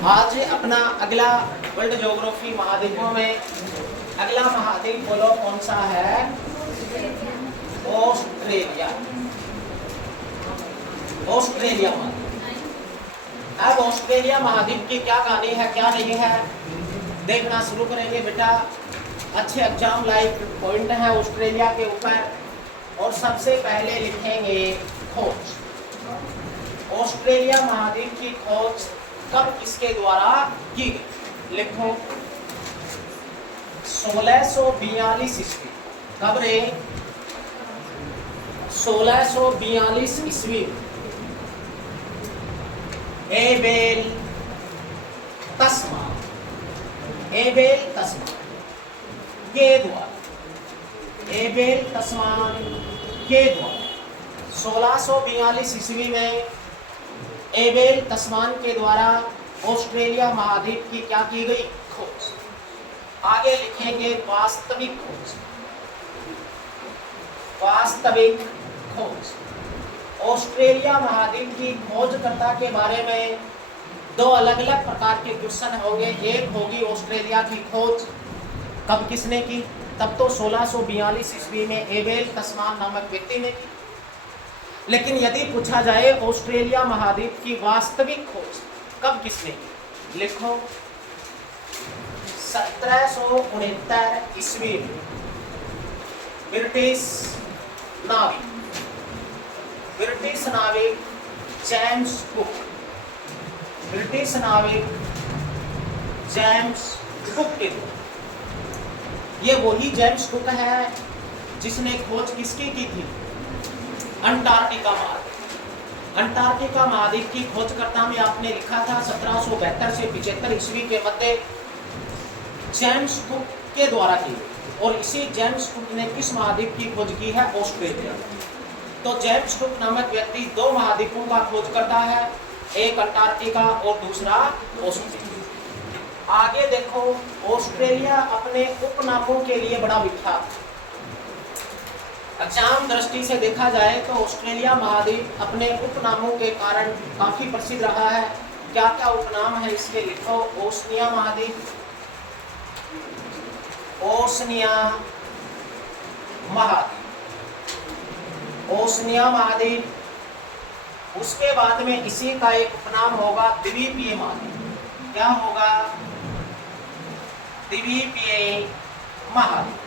आज अपना अगला वर्ल्ड ज्योग्राफी महाद्वीपों में अगला महाद्वीप बोलो कौन सा है? ऑस्ट्रेलिया। ऑस्ट्रेलिया महाद्वीप। अब ऑस्ट्रेलिया महाद्वीप की क्या कहानी है क्या नहीं है देखना शुरू करेंगे बेटा। अच्छे एग्जाम लाइक पॉइंट है ऑस्ट्रेलिया के ऊपर। और सबसे पहले लिखेंगे खोज। ऑस्ट्रेलिया महाद्वीप की खोज कब किसके द्वारा की गई? लिखो 1642 ईस्वी। कब रे? 1642 ईस्वी एबेल तस्मान के द्वारा 1642 ईस्वी में एबेल तस्मान के द्वारा ऑस्ट्रेलिया महाद्वीप की क्या की गई? खोज। आगे लिखेंगे वास्तविक खोज। वास्तविक खोज। ऑस्ट्रेलिया महाद्वीप की खोजकर्ता के बारे में दो अलग अलग प्रकार के क्वेश्चन होंगे। एक होगी ऑस्ट्रेलिया की खोज कब किसने की? तब तो 1642 ईस्वी में एबेल तस्मान नामक व्यक्ति ने की। लेकिन यदि पूछा जाए ऑस्ट्रेलिया महाद्वीप की वास्तविक खोज कब किसने की? लिखो 1769 ईस्वी में ब्रिटिश नाविक जेम्स कुक के द्वारा। ये वही जेम्स कुक है जिसने खोज किसकी की थी? अंटार्कटिका महाद्वीप। अंटार्कटिका महाद्वीप की खोजकर्ता में आपने लिखा था 1772 से 75 ईस्वी के मध्य जेम्स कुक के द्वारा की। और इसी जेम्स कुक ने किस महाद्वीप की खोज की है? ऑस्ट्रेलिया। तो जेम्स कुक नामक व्यक्ति दो महाद्वीपों का खोज करता है, एक अंटार्कटिका और दूसरा ऑस्ट्रेलिया। आगे देखो ऑस्ट्रेलिया अपने उपनामों के लिए बड़ा विख्यात है। एग्जाम दृष्टि से देखा जाए तो ऑस्ट्रेलिया महाद्वीप अपने उपनामों के कारण काफी प्रसिद्ध रहा है। क्या क्या उपनाम है इसके? लिखो ओशनिया महाद्वीप, ओशनिया महाद्वीप। उसके बाद में इसी का एक उपनाम होगा द्वीपीय महाद्वीप। क्या होगा? द्वीपीय महाद्वीप।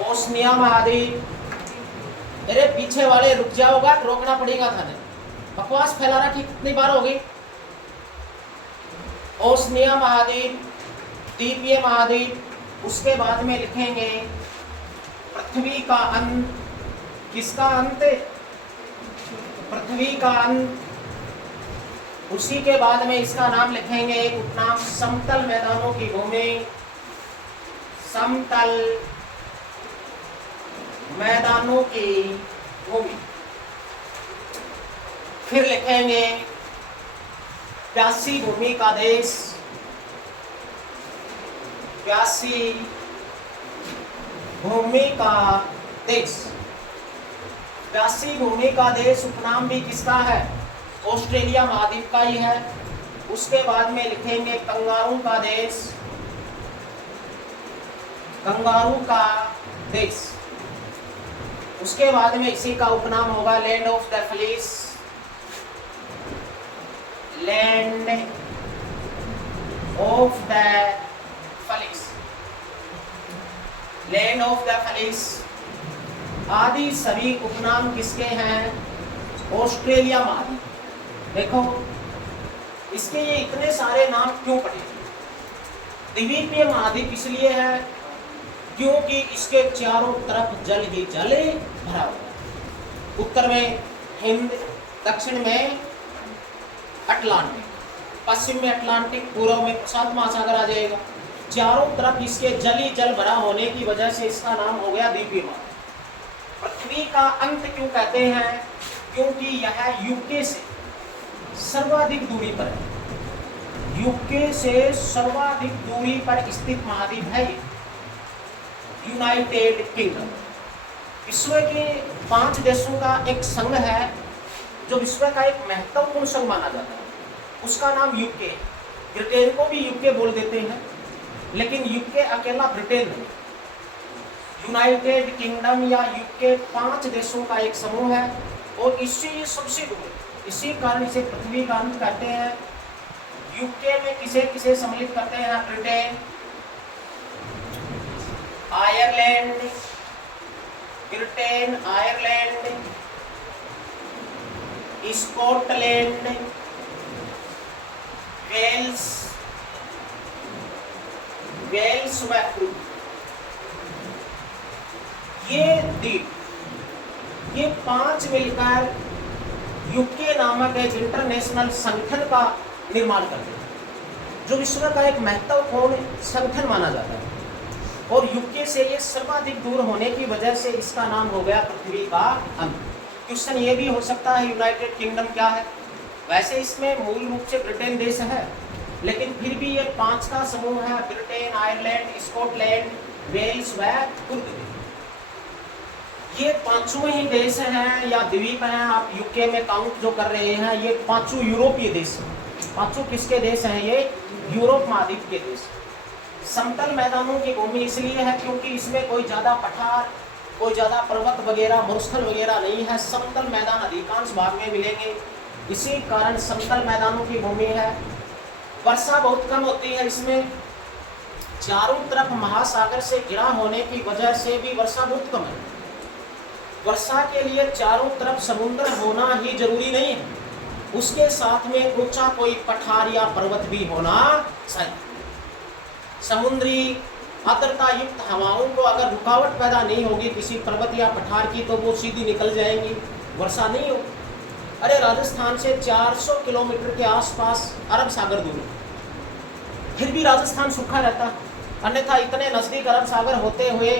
ओशनिया महाद्वीप। मेरे पीछे वाले रुक जाओगा, रोकना पड़ेगा था नहीं, बकवास फैला रहा ठीक कितनी बार हो गई। ओशनिया महाद्वीप, द्वीपीय महाद्वीप। उसके बाद में लिखेंगे पृथ्वी का अंत। किसका अंत? पृथ्वी का अंत। उसी के बाद में इसका नाम लिखेंगे एक उपनाम समतल मैदानों की भूमि। समतल मैदानों की भूमि। फिर लिखेंगे प्यासी भूमि का देश। प्यासी भूमि का देश। प्यासी भूमि का देश उपनाम भी किसका है? ऑस्ट्रेलिया महाद्वीप का ही है। उसके बाद में लिखेंगे कंगारू का देश। कंगारू का देश। उसके बाद में इसी का उपनाम होगा land of the fleece. Land of the fleece. Land of the fleece आदि सभी उपनाम किसके हैं? ऑस्ट्रेलिया महाद्वीप। देखो इसके ये इतने सारे नाम क्यों पड़े? द्वीपीय महाद्वीप इसलिए है क्योंकि इसके चारों तरफ जल ही जल भरा हुआ है। उत्तर में हिंद, दक्षिण में अटलांटिक, पश्चिम में अटलांटिक, पूर्व में प्रशांत महासागर आ जाएगा। चारों तरफ इसके जल ही जल भरा होने की वजह से इसका नाम हो गया द्वीपीय महाद्वीप। पृथ्वी का अंत क्यों कहते हैं? क्योंकि यह यूके से सर्वाधिक दूरी पर है। यूके से सर्वाधिक दूरी पर स्थित महाद्वीप है यूनाइटेड किंगडम। विश्व के 5 देशों का एक संघ है जो विश्व का एक महत्वपूर्ण संघ माना जाता है। उसका नाम यूके है। ब्रिटेन को भी यूके बोल देते हैं, लेकिन यूके अकेला ब्रिटेन नहीं, यूनाइटेड किंगडम या यूके 5 देशों का एक समूह है और इससे ये सबसे दूर है। इसी कारण इसे पृथ्वी का अंत कहते हैं। यूके में किसे किसे सम्मिलित करते हैं? Britain, Ireland, Britain, Ireland, Scotland, Wales, Wales व क्रूज, ये द्वीप, ये 5 मिलकर यूके नामक एक इंटरनेशनल संगठन का निर्माण करते हैं, जो विश्व का एक महत्वपूर्ण संगठन माना जाता है। और यूके से ये सर्वाधिक दूर होने की वजह से इसका नाम हो गया पृथ्वी का अंत। क्वेश्चन ये भी हो सकता है यूनाइटेड किंगडम क्या है? वैसे इसमें मूल रूप से ब्रिटेन देश है, लेकिन फिर भी ये 5 का समूह है, ब्रिटेन, आयरलैंड, स्कॉटलैंड, वेल्स व क्रूज। ये 5 ही देश हैं या द्वीप हैं, आप यूके में काउंट जो कर रहे हैं, ये 5 यूरोपीय देश हैं। 5 किसके देश हैं? ये यूरोप महाद्वीप के देश। समतल मैदानों की भूमि इसलिए है क्योंकि इसमें कोई ज़्यादा पठार, कोई ज़्यादा पर्वत वगैरह, मरुस्थल वगैरह नहीं है। समतल मैदान अधिकांश भाग में मिलेंगे, इसी कारण समतल मैदानों की भूमि है। वर्षा बहुत कम होती है इसमें, चारों तरफ महासागर से घिरा होने की वजह से भी वर्षा बहुत कम है। वर्षा के लिए चारों तरफ समुद्र होना ही जरूरी नहीं है, उसके साथ में ऊंचा कोई पठार या पर्वत भी होना चाहिए। समुद्री आर्द्रता युक्त हवाओं को अगर रुकावट पैदा नहीं होगी किसी पर्वत या पठार की, तो वो सीधी निकल जाएंगी, वर्षा नहीं होगी। अरे राजस्थान से 400 किलोमीटर के आसपास अरब सागर दूर है, फिर भी राजस्थान सूखा रहता, अन्यथा इतने नजदीक अरब सागर होते हुए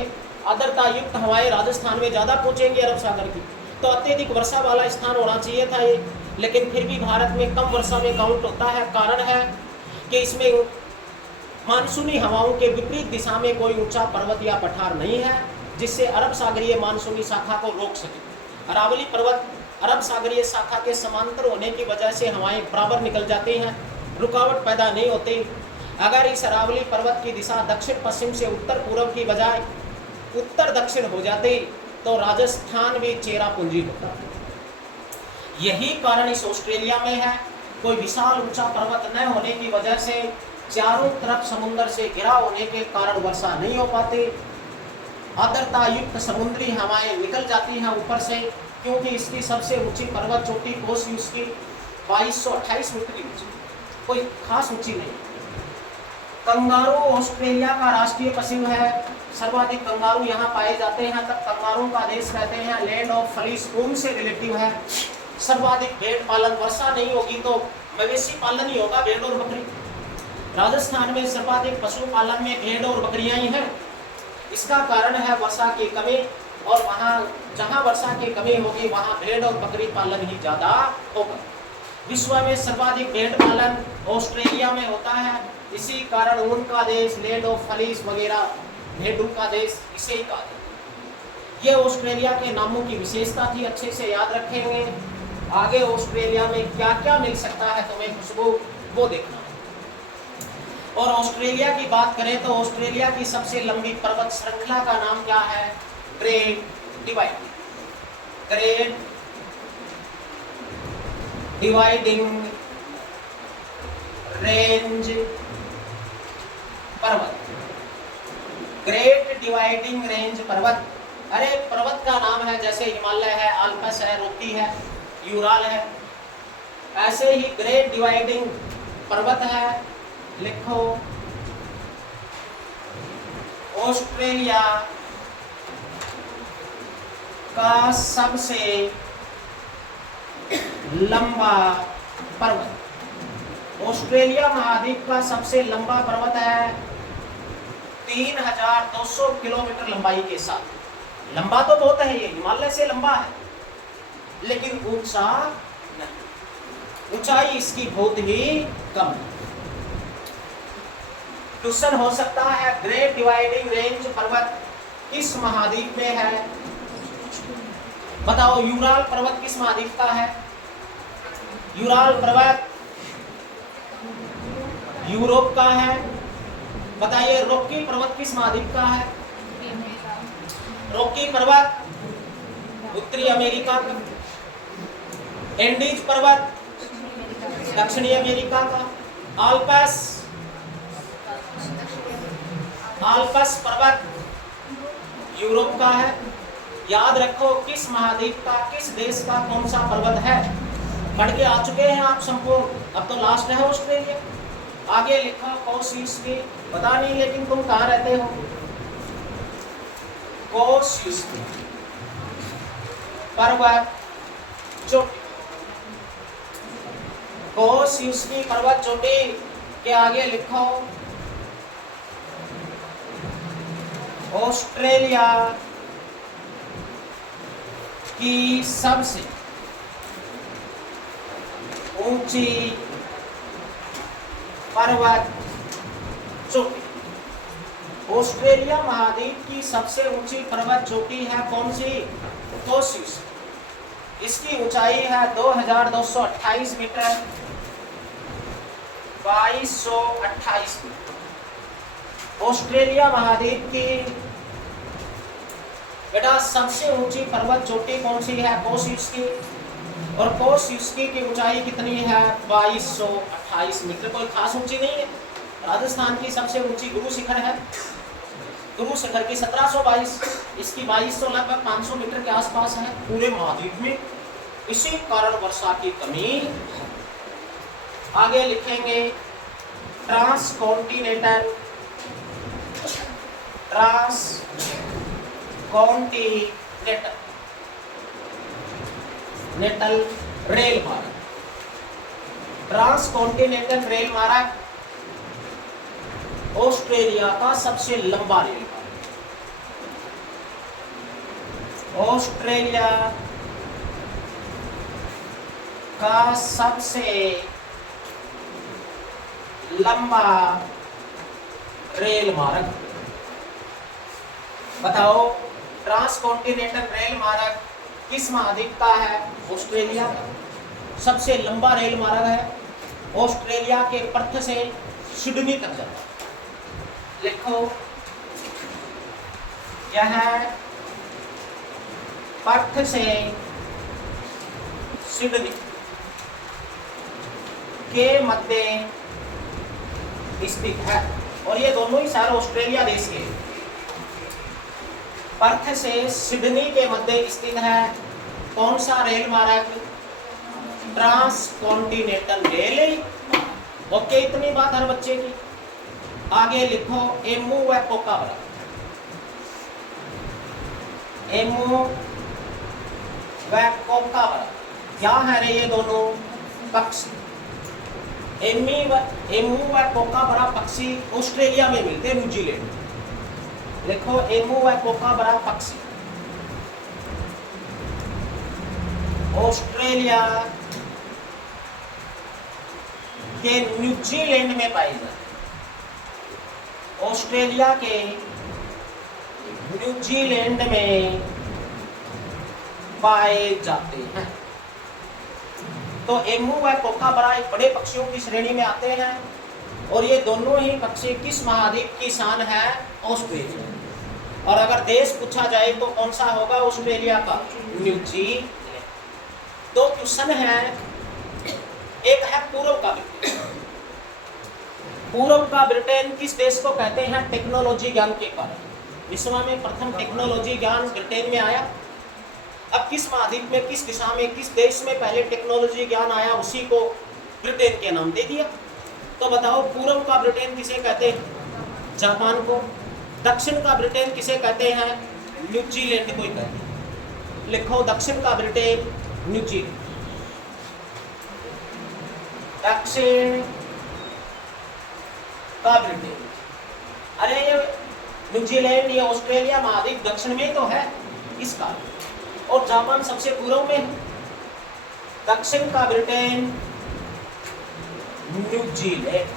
आर्द्रता युक्त हवाएं राजस्थान में ज़्यादा पहुंचेंगी अरब सागर की, तो अत्यधिक वर्षा वाला स्थान होना चाहिए था ये, लेकिन फिर भी भारत में कम वर्षा में काउंट होता है। कारण है कि इसमें मानसूनी हवाओं के विपरीत दिशा में कोई ऊंचा पर्वत या पठार नहीं है, जिससे अरब सागरीय मानसूनी शाखा को रोक सके। अरावली पर्वत अरब सागरीय शाखा के समांतर होने की वजह से हवाएं बराबर निकल जाती हैं, रुकावट पैदा नहीं होती। अगर इस अरावली पर्वत की दिशा दक्षिण पश्चिम से उत्तर पूर्व की बजाय उत्तर दक्षिण हो जाती, तो राजस्थान भी चेरापूंजी होता। यही कारण इस ऑस्ट्रेलिया में है, कोई विशाल ऊंचा पर्वत न होने की वजह से चारों तरफ समुद्र से घिरा होने के कारण वर्षा नहीं हो पाती। आर्द्रता युक्त समुद्री हवाएं निकल जाती हैं ऊपर से, क्योंकि इसकी सबसे ऊंची पर्वत चोटी कोसियुस की 2228 मीटर की ऊंची, कोई खास ऊंची नहीं। कंगारू ऑस्ट्रेलिया का राष्ट्रीय पशु है, सर्वाधिक कंगारू यहाँ पाए जाते हैं, तब कंगारू का देश कहते हैं। लैंड ऑफ फ्लीस ऊन से रिलेटिव है। सर्वाधिक भेड़ पालन, वर्षा नहीं होगी तो मवेशी पालन ही होगा, भेड़ और बकरी। राजस्थान में सर्वाधिक पशुपालन में भेड़ और बकरियां ही हैं। इसका कारण है वर्षा की कमी, और वहाँ जहाँ वर्षा की कमी होगी वहाँ भेड़ और बकरी पालन ही ज़्यादा होगा। विश्व में सर्वाधिक भेड़ पालन ऑस्ट्रेलिया में होता है, इसी कारण ऊन का देश, लैंड ऑफ फ्लीस वगैरह, भेड़ों का देश इसे ही कहा जाता है। ये ऑस्ट्रेलिया के नामों की विशेषता थी, अच्छे से याद रखेंगे। आगे ऑस्ट्रेलिया में क्या क्या मिल सकता है तुम्हें खुशबू, वो देखना है। और ऑस्ट्रेलिया की बात करें तो ऑस्ट्रेलिया की सबसे लंबी पर्वत श्रृंखला का नाम क्या है? ग्रेट डिवाइडिंग रेंज पर्वत। ग्रेट डिवाइडिंग रेंज पर्वत, अरे पर्वत का नाम है, जैसे हिमालय है, आल्पस है, रोकी है, यूराल है, ऐसे ही ग्रेट डिवाइडिंग पर्वत है। लिखो ऑस्ट्रेलिया का सबसे लंबा पर्वत, ऑस्ट्रेलिया महाद्वीप का सबसे लंबा पर्वत है 3200 किलोमीटर लंबाई के साथ। लंबा तो बहुत है, ये हिमालय से लंबा है, लेकिन ऊंचा नहीं, ऊंचाई इसकी बहुत ही कम है। क्वेश्चन हो सकता है ग्रेट डिवाइडिंग रेंज पर्वत किस महाद्वीप में है? बताओ, यूराल पर्वत किस महाद्वीप का है? यूराल पर्वत यूरोप का है। बताइए रॉकी पर्वत किस महाद्वीप का है? रॉकी पर्वत उत्तरी अमेरिका का। एंडीज पर्वत दक्षिणी अमेरिका का। आल्पस पर्वत यूरोप का है। याद रखो किस महाद्वीप का, किस देश का कौन सा पर्वत है, पढ़ के आ चुके हैं आप संपूर्ण। अब तो लास्ट है ऑस्ट्रेलिया। आगे लिखो कोशियुस्की, पता नहीं लेकिन तुम कहाँ रहते हो। कोशियुस्की पर्वत चोटी, कोशियुस्की पर्वत चोटी के आगे लिखो ऑस्ट्रेलिया की सबसे ऊंची पर्वत चोटी। ऑस्ट्रेलिया महाद्वीप की सबसे ऊंची पर्वत चोटी है कौन सी? कोशियुस्की। इसकी ऊंचाई है 2228 मीटर, 2228 मीटर। ऑस्ट्रेलिया महाद्वीप की बेटा सबसे ऊंची पर्वत चोटी कौन सी है? कोशियुस्की। और कोशियुस्की की ऊंचाई कितनी है? 2228 मीटर। कोई खास ऊंची नहीं है। राजस्थान की सबसे ऊंची गुरु शिखर है, गुरु शिखर की 1722, इसकी 2200 लगभग 500 मीटर के आसपास है पूरे महाद्वीप में। इसी कारण वर्षा की कमी। आगे लिखेंगे ट्रांसकॉन्टिनेंटल रेल मार्ग। ट्रांसकॉन्टिनेंटल रेल मार्ग ऑस्ट्रेलिया का सबसे लंबा रेल मार्ग। ऑस्ट्रेलिया का सबसे लंबा रेल मार्ग। बताओ ट्रांसकॉन्टिनेंटल रेल मार्ग किस महाद्वीप का है? ऑस्ट्रेलिया का। सबसे लंबा रेल मार्ग है, ऑस्ट्रेलिया के पर्थ से सिडनी तक जाता है। लिखो यह पर्थ से सिडनी के मध्य स्थित है, और ये दोनों ही शहर ऑस्ट्रेलिया देश के। पर्थ से सिडनी के मध्य स्थित है कौन सा रेल मार्ग? Transcontinental rail. ओके, इतनी बात हर बच्चे की। आगे लिखो एमू व कोकाबरा। एमू व कोकाबरा क्या है रे ये दोनों पक्षी? एमू व कोकाबरा पक्षी ऑस्ट्रेलिया में मिलते हैं, न्यूजीलैंड। लिखो एमू व कोकाबरा पक्षी ऑस्ट्रेलिया के न्यूजीलैंड में पाए जाते हैं। ऑस्ट्रेलिया के न्यूजीलैंड में पाए जाते हैं। तो एमू व कोकाबरा एक बड़े पक्षियों की श्रेणी में आते हैं, और ये दोनों ही पक्षी किस महाद्वीप की शान है? ऑस्ट्रेलिया। और अगर देश पूछा जाए तो कौन सा होगा ऑस्ट्रेलिया का? न्यूजीलैंड। दो क्वेश्चन है, एक है पूर्व का ब्रिटेन। पूर्व का ब्रिटेन किस देश को कहते हैं? टेक्नोलॉजी ज्ञान के कारण विश्व में प्रथम टेक्नोलॉजी ज्ञान ब्रिटेन में आया। अब किस महाद्वीप में, किस दिशा में, किस देश में पहले टेक्नोलॉजी ज्ञान आया, उसी को ब्रिटेन के नाम दे दिया। तो बताओ पूर्व का ब्रिटेन किसे कहते हैं? जापान को। दक्षिण का ब्रिटेन किसे कहते हैं? न्यूजीलैंड को ही कहते हैं। लिखो दक्षिण का ब्रिटेन न्यूजीलैंड। दक्षिण का ब्रिटेन, अरे ये न्यूजीलैंड या ऑस्ट्रेलिया महाद्वीप दक्षिण में तो है इसका, और जापान सबसे पूर्व में है। दक्षिण का ब्रिटेन न्यूजीलैंड।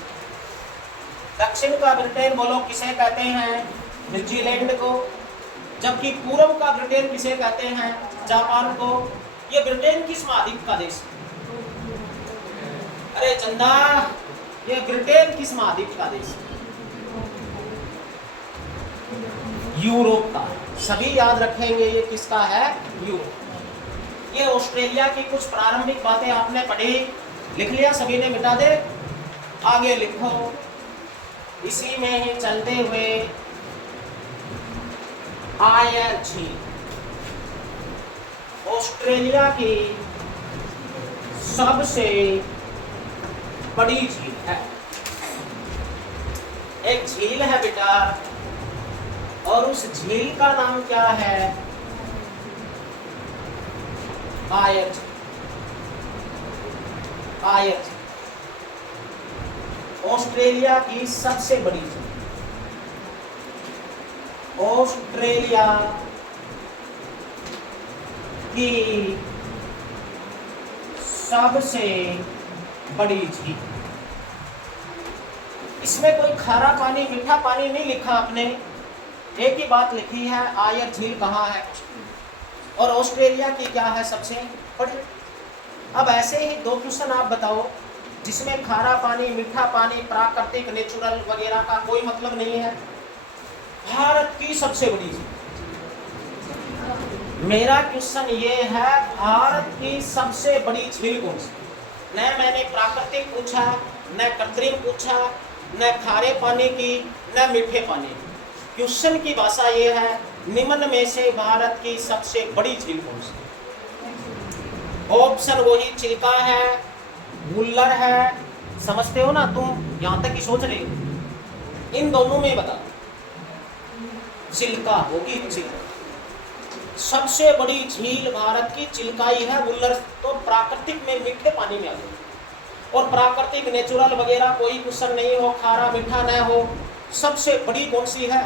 दक्षिण का ब्रिटेन बोलो किसे कहते हैं? न्यूजीलैंड को। जबकि पूर्व का ब्रिटेन किसे कहते हैं? जापान को। ये ब्रिटेन किस महाद्वीप का देश है? अरे चंदा ये ब्रिटेन किस महाद्वीप का देश है? यूरोप का। सभी याद रखेंगे ये किसका है? यूरोप। ये ऑस्ट्रेलिया की कुछ प्रारंभिक बातें आपने पढ़ी, लिख लिया सभी ने? मिटा दे, आगे लिखो। इसी में ही चलते हुए आयर झील ऑस्ट्रेलिया की सबसे बड़ी झील है। एक झील है बेटा, और उस झील का नाम क्या है? आयर झील। आयर झील ऑस्ट्रेलिया की सबसे बड़ी झील। ऑस्ट्रेलिया की सबसे बड़ी झील। इसमें कोई खारा पानी मीठा पानी नहीं लिखा आपने, एक ही बात लिखी है, आयर झील कहाँ है और ऑस्ट्रेलिया की क्या है सबसे बड़ी। अब ऐसे ही दो क्वेश्चन आप बताओ जिसमें खारा पानी मीठा पानी प्राकृतिक नेचुरल वगैरह का कोई मतलब नहीं है। भारत की सबसे बड़ी झील। मेरा क्वेश्चन ये है, भारत की सबसे बड़ी झील कौन सी? न मैंने प्राकृतिक पूछा, न कृत्रिम पूछा, न खारे पानी की, न मीठे पानी की। क्वेश्चन की भाषा ये है, निम्न में से भारत की सबसे बड़ी झील कौन सी? ऑप्शन वही चिल्का है, वुल्लर है, समझते हो ना तुम? यहां तक ही सोच रहे हो। इन दोनों में बता। चिल्का होगी, चिल्का। सबसे बड़ी झील भारत की चिल्का ही है। वुल्लर तो प्राकृतिक में मीठे पानी में आ जाए, और प्राकृतिक नेचुरल वगैरह कोई क्वेश्चन नहीं हो, खारा मीठा न हो। सबसे बड़ी कौन सी है?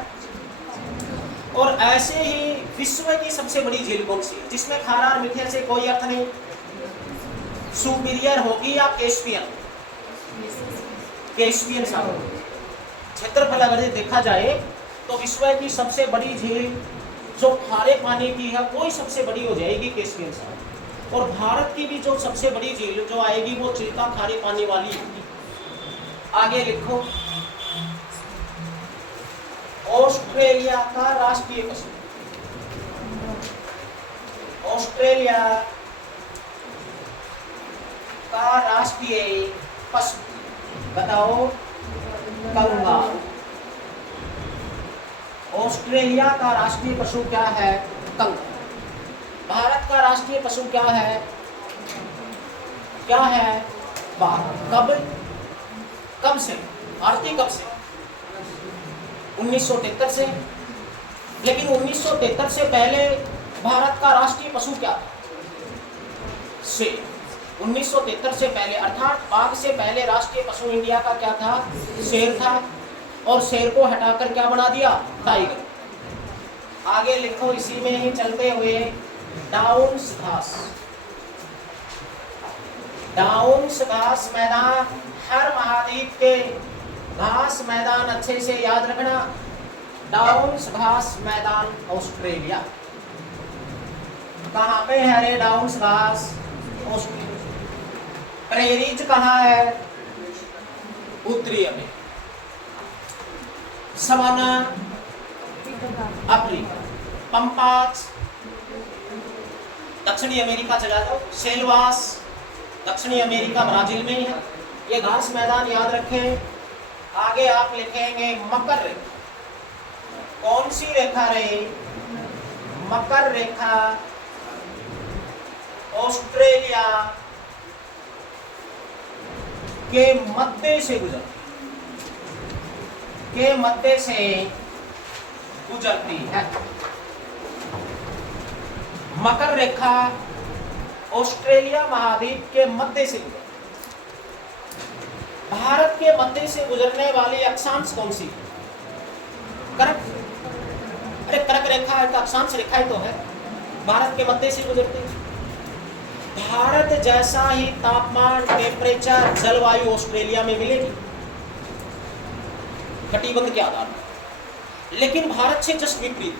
और ऐसे ही विश्व की सबसे बड़ी झील कौन सी है जिसमें खारा और मीठे से कोई अर्थ नहीं? सुपीरियर होगी या कैस्पियन? कैस्पियन सागर। क्षेत्रफल अगर देखा जाए तो विश्व की सबसे बड़ी झील जो खारे पानी की है वही सबसे बड़ी हो जाएगी, कैस्पियन सागर। और भारत की भी जो सबसे बड़ी झील जो आएगी वो चिल्का खारे पानी वाली होगी। आगे लिखो। ऑस्ट्रेलिया का राष्ट्रीय पशु। ऑस्ट्रेलिया का राष्ट्रीय पशु बताओ? कंगारू। ऑस्ट्रेलिया का राष्ट्रीय पशु क्या है? कंगारू। भारत का राष्ट्रीय पशु क्या है? क्या है? बाघ। कब कब से? भारतीय कब से? 1973 से। लेकिन 1973 से पहले भारत का राष्ट्रीय पशु क्या था? शेर। 1973 से पहले, अर्थात बाघ से पहले राष्ट्रीय पशु इंडिया का क्या था? शेर था। और शेर को हटाकर क्या बना दिया? टाइगर। आगे लिखो इसी में ही चलते हुए, डाउन्स घास। डाउन्स घास मैदान, हर महाद्वीप के घास मैदान अच्छे से याद रखना। डाउन्स घास मैदान ऑस्ट्रेलिया। कहाँ पे है रे डाउन्स घास? ऑस्ट्रेलिया। प्रेरीज कहाँ है? उत्तरी अमेरिका। Savanna Africa. पंपास दक्षिणी अमेरिका चला जाओ। सेलवास दक्षिणी अमेरिका, ब्राजील में ही है। ये घास मैदान याद रखें। आगे आप लिखेंगे मकर रेखा। कौन सी रेखा रे? मकर रेखा ऑस्ट्रेलिया के मध्य से गुजरती है। मकर रेखा ऑस्ट्रेलिया महाद्वीप के मध्य से गुजरती। भारत के मध्य से गुजरने वाली अक्षांश कौन सी? कर्क। अरे कर्क रेखा है तो अक्षांश रेखा ही तो है, भारत के मध्य से गुजरती। भारत जैसा ही तापमान, टेम्परेचर, जलवायु ऑस्ट्रेलिया में मिलेगी कटिबंध के आधार पर। लेकिन भारत से जस्ट विपरीत।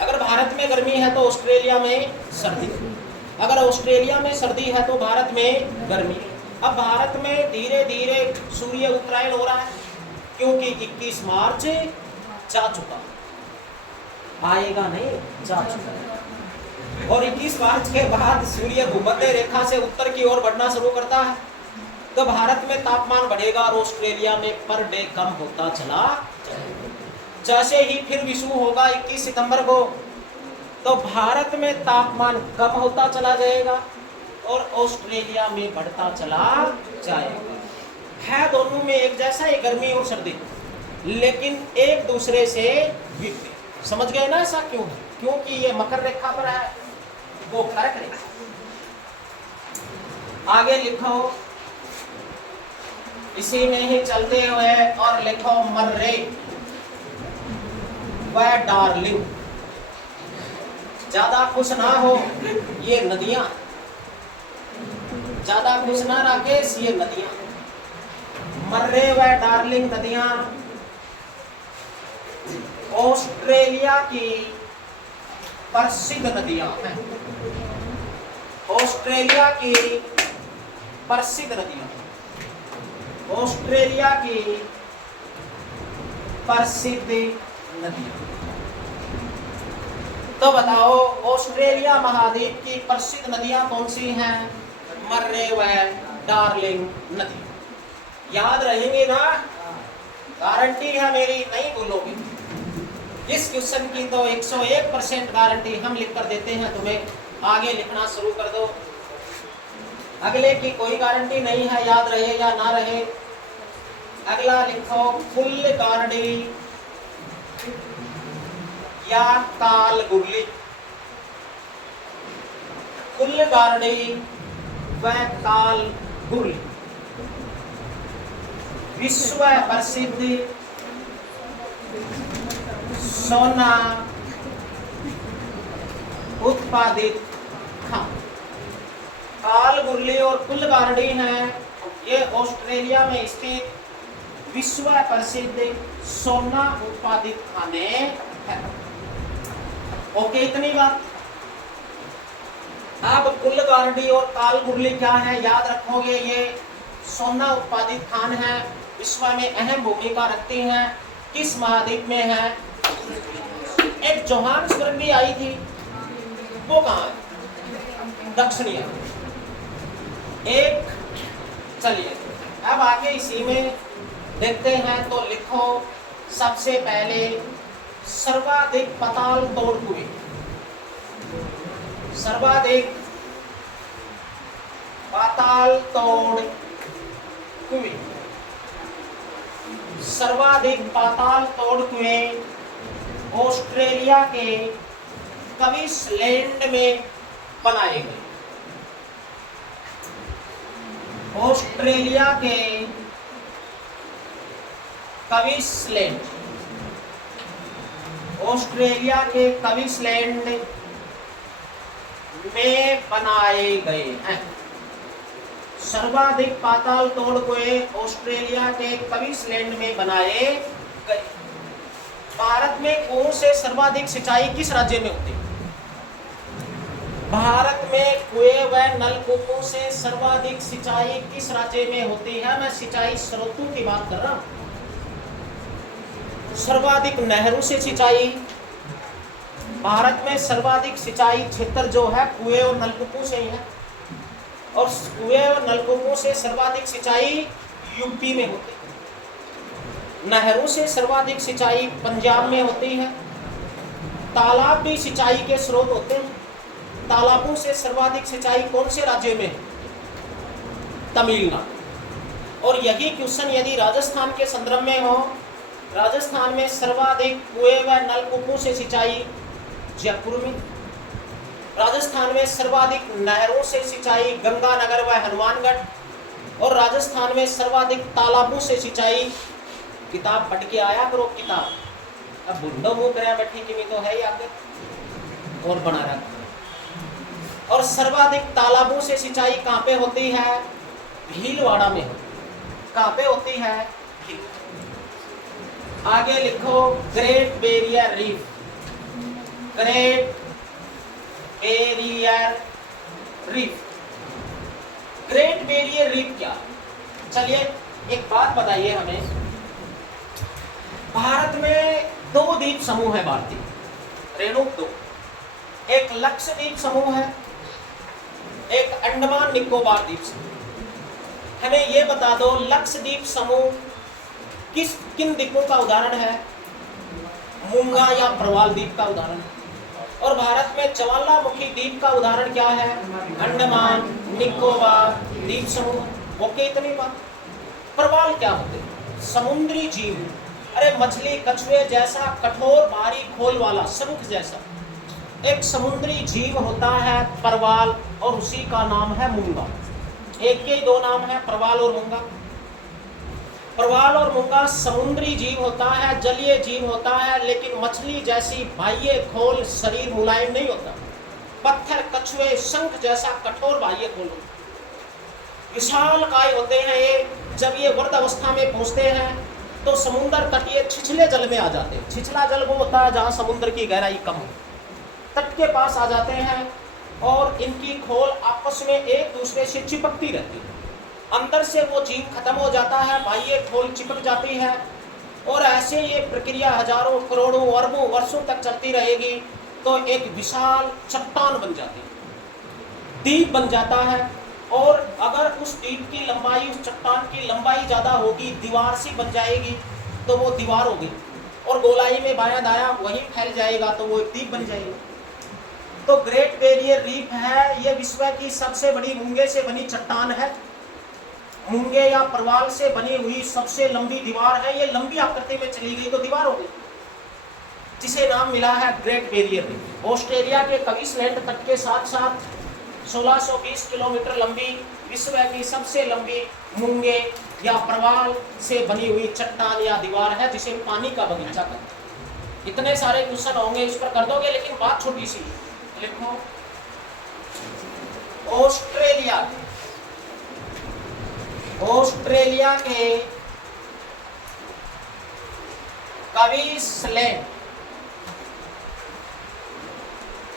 अगर भारत में गर्मी है तो ऑस्ट्रेलिया में सर्दी, अगर ऑस्ट्रेलिया में सर्दी है तो भारत में गर्मी। अब भारत में धीरे धीरे सूर्य उत्तरायण हो रहा है, क्योंकि 21 मार्च जा चुका, आएगा नहीं, जा चुका है। और 21 मार्च के बाद सूर्य भूमध्य रेखा से उत्तर की ओर बढ़ना शुरू करता है, तो भारत में तापमान बढ़ेगा और ऑस्ट्रेलिया में पर डे कम होता चला जाएगा। जैसे ही फिर विषुव होगा 21 सितंबर को, तो भारत में तापमान कम होता चला जाएगा और ऑस्ट्रेलिया में बढ़ता चला जाएगा। है दोनों में एक जैसा ही गर्मी और सर्दी, लेकिन एक दूसरे से विपरीत। समझ गए ना ऐसा क्यों है? क्योंकि ये मकर रेखा पर है, वो कर्क रेखा। आगे लिखो इसी में ही चलते हुए और लिखो मर्रे व डार्लिंग। ज्यादा खुश ना हो, ये नदियां, ज्यादा खुश ना राकेश, ये नदियां। मर्रे व डार्लिंग नदियां ऑस्ट्रेलिया की प्रसिद्ध नदियां हैं। ऑस्ट्रेलिया की प्रसिद्ध नदियां, ऑस्ट्रेलिया की प्रसिद्ध नदियां। तो बताओ ऑस्ट्रेलिया महाद्वीप की प्रसिद्ध नदियां कौन सी हैं? मर्रे व डार्लिंग नदी। याद रहेंगे ना? गारंटी है मेरी, नहीं भूलोगे। इस क्वेश्चन की तो 101% गारंटी हम लिख कर देते हैं तुम्हें। आगे लिखना शुरू कर दो। अगले की कोई गारंटी नहीं है, याद रहे या ना रहे। अगला लिखो फुल गार्डी या काल गुरली। कुल गार्डी व काल गुरली विश्व प्रसिद्ध सोना उत्पादित खान। काल गुरली और कुल गार्डी हैं, ये ऑस्ट्रेलिया में स्थित विश्व प्रसिद्ध सोना उत्पादित खाने हैं। ओके, इतनी बात। अब कुल गार्डी और काल गुरली क्या है, याद रखोगे। ये सोना उत्पादित खान है, विश्व में अहम भूमिका रखती हैं। किस महाद्वीप में है? एक जोहान्सबर्ग भी आई थी, वो कहाँ है? दक्षिणी। एक चलिए अब आगे इसी में देखते हैं। तो लिखो सबसे पहले सर्वाधिक पाताल तोड़ कुएं। सर्वाधिक पाताल तोड़ कुएं, सर्वाधिक पाताल तोड़ कुएं ऑस्ट्रेलिया के क्वींसलैंड में बनाए गए। ऑस्ट्रेलिया के क्वींसलैंड, ऑस्ट्रेलिया के क्वींसलैंड में बनाए गए हैं। सर्वाधिक पाताल तोड़ कुएं ऑस्ट्रेलिया के क्वींसलैंड में बनाए गए। भारत में कुओं से सर्वाधिक सिंचाई किस राज्य में होती है? भारत में कुएं व नलकूपों से सर्वाधिक सिंचाई किस राज्य में होती है? मैं सिंचाई स्रोतों की बात कर रहा हूं। सर्वाधिक नहरों से सिंचाई, भारत में सर्वाधिक सिंचाई क्षेत्र जो है कुएं और नलकूपों से ही है। और कुएं और नलकूपों से सर्वाधिक सिंचाई यूपी में होती है। नहरों से सर्वाधिक सिंचाई पंजाब में होती है। तालाब भी सिंचाई के स्रोत होते हैं। तालाबों से सर्वाधिक सिंचाई कौन से राज्य में? तमिलनाडु। और यही क्वेश्चन यदि राजस्थान के संदर्भ में हो, राजस्थान में सर्वाधिक कुएं व नलकूपों से सिंचाई जयपुर में। राजस्थान में सर्वाधिक नहरों से सिंचाई गंगानगर व हनुमानगढ़। और राजस्थान में सर्वाधिक तालाबों से सिंचाई, किताब पढ़ के आया करो किताब। अब बुंडो मुंह कर बैठी कि तो है ही आगे और बना रहा। और सर्वाधिक तालाबों से सिंचाई कहाँ पे होती है? भीलवाड़ा में। कहाँ पे होती है? आगे लिखो great barrier reef. Great barrier reef great barrier reef क्या है? चलिए एक बात बताइए हमें, भारत में दो द्वीप समूह है भारतीय, रेणुक दो, एक लक्षद्वीप समूह है, एक अंडमान निकोबार द्वीप समूह। हमें यह बता दो लक्षद्वीप समूह किन द्वीपों का उदाहरण है? मूंगा या प्रवाल द्वीप का उदाहरण है। और भारत में ज्वालामुखी द्वीप का उदाहरण क्या है? अंडमान निकोबार द्वीप समूह। ओके, इतनी बात। प्रवाल क्या होते हैं? समुद्री जीव, अरे मछली कछुए जैसा कठोर भारी खोल वाला शंख जैसा एक समुद्री जीव होता है प्रवाल, और उसी का नाम है मूंगा। एक के दो नाम है, प्रवाल और मूंगा। प्रवाल और मूंगा समुद्री जीव होता है, जलीय जीव होता है, लेकिन मछली जैसी बाह्य खोल शरीर मुलायम नहीं होता। पत्थर कछुए शंख जैसा कठोर बाह्य खोल होता है। विशाल काय होते हैं ये। जब ये वर्ध अवस्था में पहुंचते हैं तो समुद्र तटीय छिछले जल में आ जाते हैं। छिछला जल वो होता है जहाँ समुद्र की गहराई कम हो, तट के पास आ जाते हैं और इनकी खोल आपस में एक दूसरे से चिपकती रहती है। अंदर से वो जीव खत्म हो जाता है, बाह्य खोल चिपक जाती है, और ऐसे ये प्रक्रिया हजारों करोड़ों अरबों वर्षों तक चलती रहेगी तो एक विशाल चट्टान बन जाती है, द्वीप बन जाता है। और अगर उस द्वीप की लंबाई, उस चट्टान की लंबाई ज़्यादा होगी, दीवार सी बन जाएगी तो वो दीवार होगी, और गोलाई में बायां दायां वहीं फैल जाएगा तो वो एक द्वीप बन जाएगा। तो ग्रेट बैरियर रीफ है, ये विश्व की सबसे बड़ी मूंगे से बनी चट्टान है, मूंगे या प्रवाल से बनी हुई सबसे लंबी दीवार है। ये लंबी आकृति में चली गई तो दीवार हो गई, जिसे नाम मिला है ग्रेट बैरियर रीफ। ऑस्ट्रेलिया के क्वींसलैंड तट के साथ साथ 1620 किलोमीटर लंबी विश्व की सबसे लंबी मूंगे या प्रवाल से बनी हुई चट्टान या दीवार है, जिसे पानी का बगीचा कहते हैं। इतने सारे क्वेश्चन होंगे, इस पर कर दोगे, लेकिन बात छोटी सी लिखो। ऑस्ट्रेलिया के क्वींसलैंड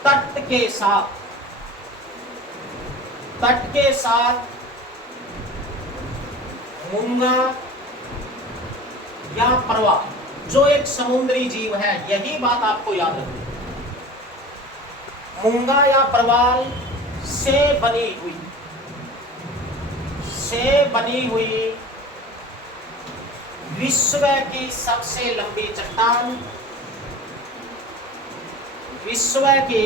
तट के साथ मूंगा या प्रवाल जो एक समुद्री जीव है, यही बात आपको याद रखनी। मूंगा या प्रवाल से बनी हुई विश्व की सबसे लंबी चट्टान, विश्व की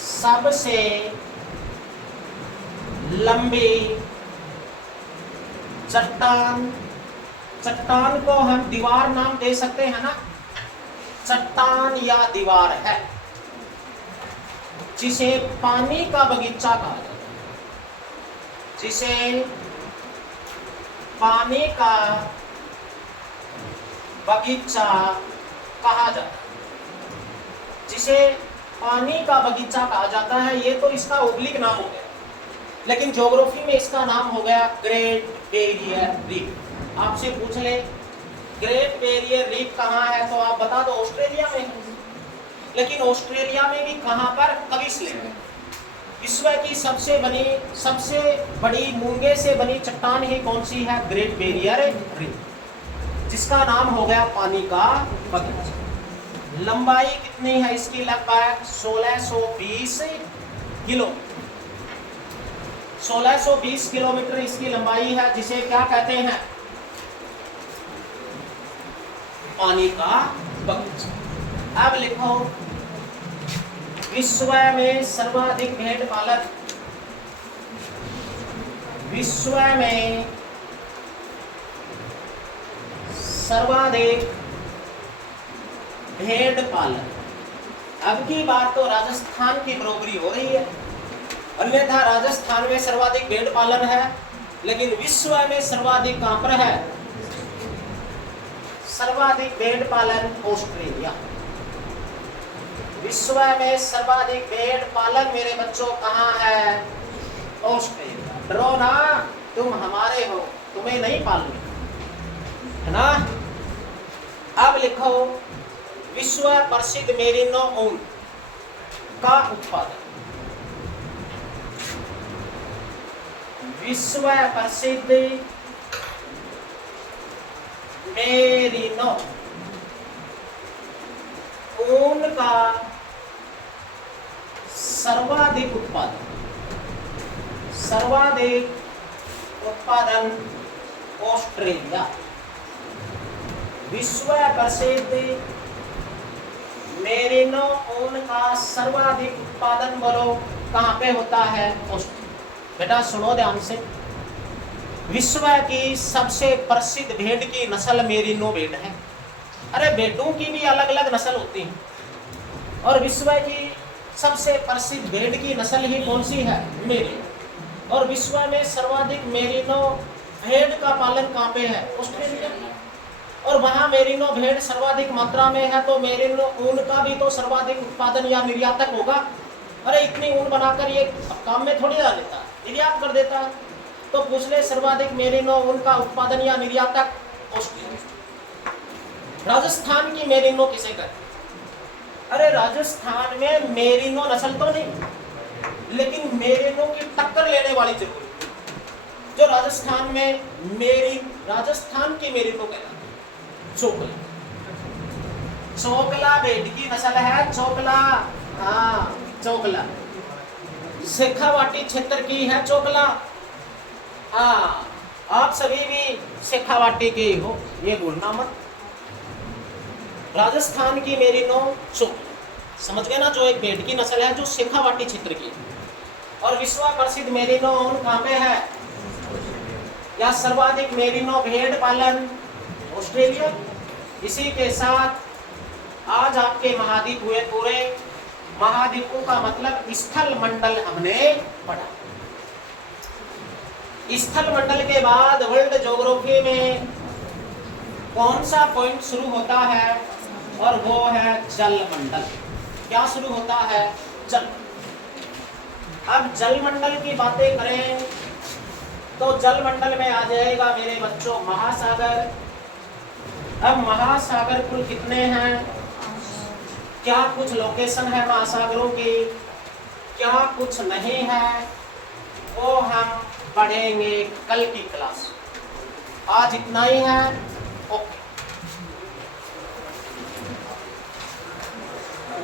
सबसे लंबी चट्टान। चट्टान को हम दीवार नाम दे सकते हैं ना, चट्टान या दीवार है, जिसे पानी का बगीचा कहा जाता है, जिसे पानी का बगीचा कहा जाता है, जिसे पानी का बगीचा कहा जाता है। ये तो इसका ओब्लिक नाम हो गया, लेकिन ज्योग्राफी में इसका नाम हो गया ग्रेट बैरियर रीफ। आपसे पूछ ले ग्रेट बैरियर रीफ कहाँ है, तो आप बता दो ऑस्ट्रेलिया में है। लेकिन ऑस्ट्रेलिया में भी कहाँ पर? क्वींसलैंड। विश्व की सबसे बड़ी मूंगे से बनी चट्टान ही कौन सी है? ग्रेट बैरियर रीफ, जिसका नाम हो गया पानी का बगीचा। लंबाई कितनी है इसकी? लगभग 1620 किलोमीटर। 1620 किलोमीटर इसकी लंबाई है, जिसे क्या कहते हैं? पानी का बगीचा। अब लिखो, विश्व में सर्वाधिक भेड़ पालन, विश्व में सर्वाधिक भेड़ पालन। अब की बात तो राजस्थान की बरोबरी हो रही है, अन्यथा राजस्थान में सर्वाधिक भेड़ पालन है, लेकिन विश्व में सर्वाधिक कहां पर है? सर्वाधिक भेड़ पालन ऑस्ट्रेलिया। विश्व में सर्वाधिक भेड़ पालन मेरे बच्चों कहां है? ऑस्ट्रेलिया। डरो ना, तुम हमारे हो, तुम्हें नहीं पालनी है ना। अब लिखो, विश्व प्रसिद्ध मेरिनो ऊन का उत्पादन, विश्व प्रसिद्ध मेरिनो ऊन का सर्वाधिक उत्पादन ऑस्ट्रेलिया। विश्व प्रसिद्ध मेरिनो ऊन का सर्वाधिक उत्पादन बोलो कहाँ पे होता है? ऑस्ट्रेलिया। बेटा सुनो ध्यान से, विश्व की सबसे प्रसिद्ध भेड़ की नस्ल मेरिनो भेड़ है। अरे भेड़ों की भी अलग अलग नस्ल होती है, और विश्व की सबसे प्रसिद्ध भेड़ की नस्ल ही कौन सी है? मेरिनो। और विश्व में सर्वाधिक मेरिनो भेड़ का पालन कहाँ पे है? ऑस्ट्रेलिया। और वहाँ मेरिनो भेड़ सर्वाधिक मात्रा में है, तो मेरिनो ऊन का भी तो सर्वाधिक उत्पादन या निर्यातक होगा। अरे इतनी ऊन बनाकर ये काम में थोड़ी डाल देता, निर्यात कर देता। तो पूछ ले, सर्वाधिक मेरिनो ऊन का उत्पादन या निर्यातक ऑस्ट्रेलिया। राजस्थान की मेरिनो किसे कहते? अरे राजस्थान में मेरिनो नस्ल तो नहीं, लेकिन मेरिनो की टक्कर लेने वाली जरूर जो राजस्थान की मेरिनो कहलाती है, चोकला। चोकला भेड़ की नस्ल है, चोकला। हाँ चोकला शेखावाटी क्षेत्र की है चोकला। हाँ आप सभी भी शेखावाटी के हो, ये भूलना मत। राजस्थान की मेरिनो चोकला, समझ गए ना? जो एक भेड़ की नस्ल है जो शेखावाटी क्षेत्र की है। और विश्व प्रसिद्ध मेरिनो ऊन कहाँ पे है? या सर्वाधिक मेरिनो भेड़ पालन ऑस्ट्रेलिया। इसी के साथ आज आपके महाद्वीप हुए पूरे। महाद्वीपों का मतलब स्थल मंडल हमने पढ़ा। स्थल मंडल के बाद वर्ल्ड ज्योग्राफी में कौन सा पॉइंट शुरू होता है? और वो है जल मंडल। क्या शुरू होता है? जल। अब जल मंडल की बातें करें तो जल मंडल में आ जाएगा मेरे बच्चों महासागर। अब महासागर कुल कितने हैं? क्या कुछ लोकेशन है महासागरों की? क्या कुछ नहीं है? वो हम पढ़ेंगे कल की क्लास। आज इतना ही है।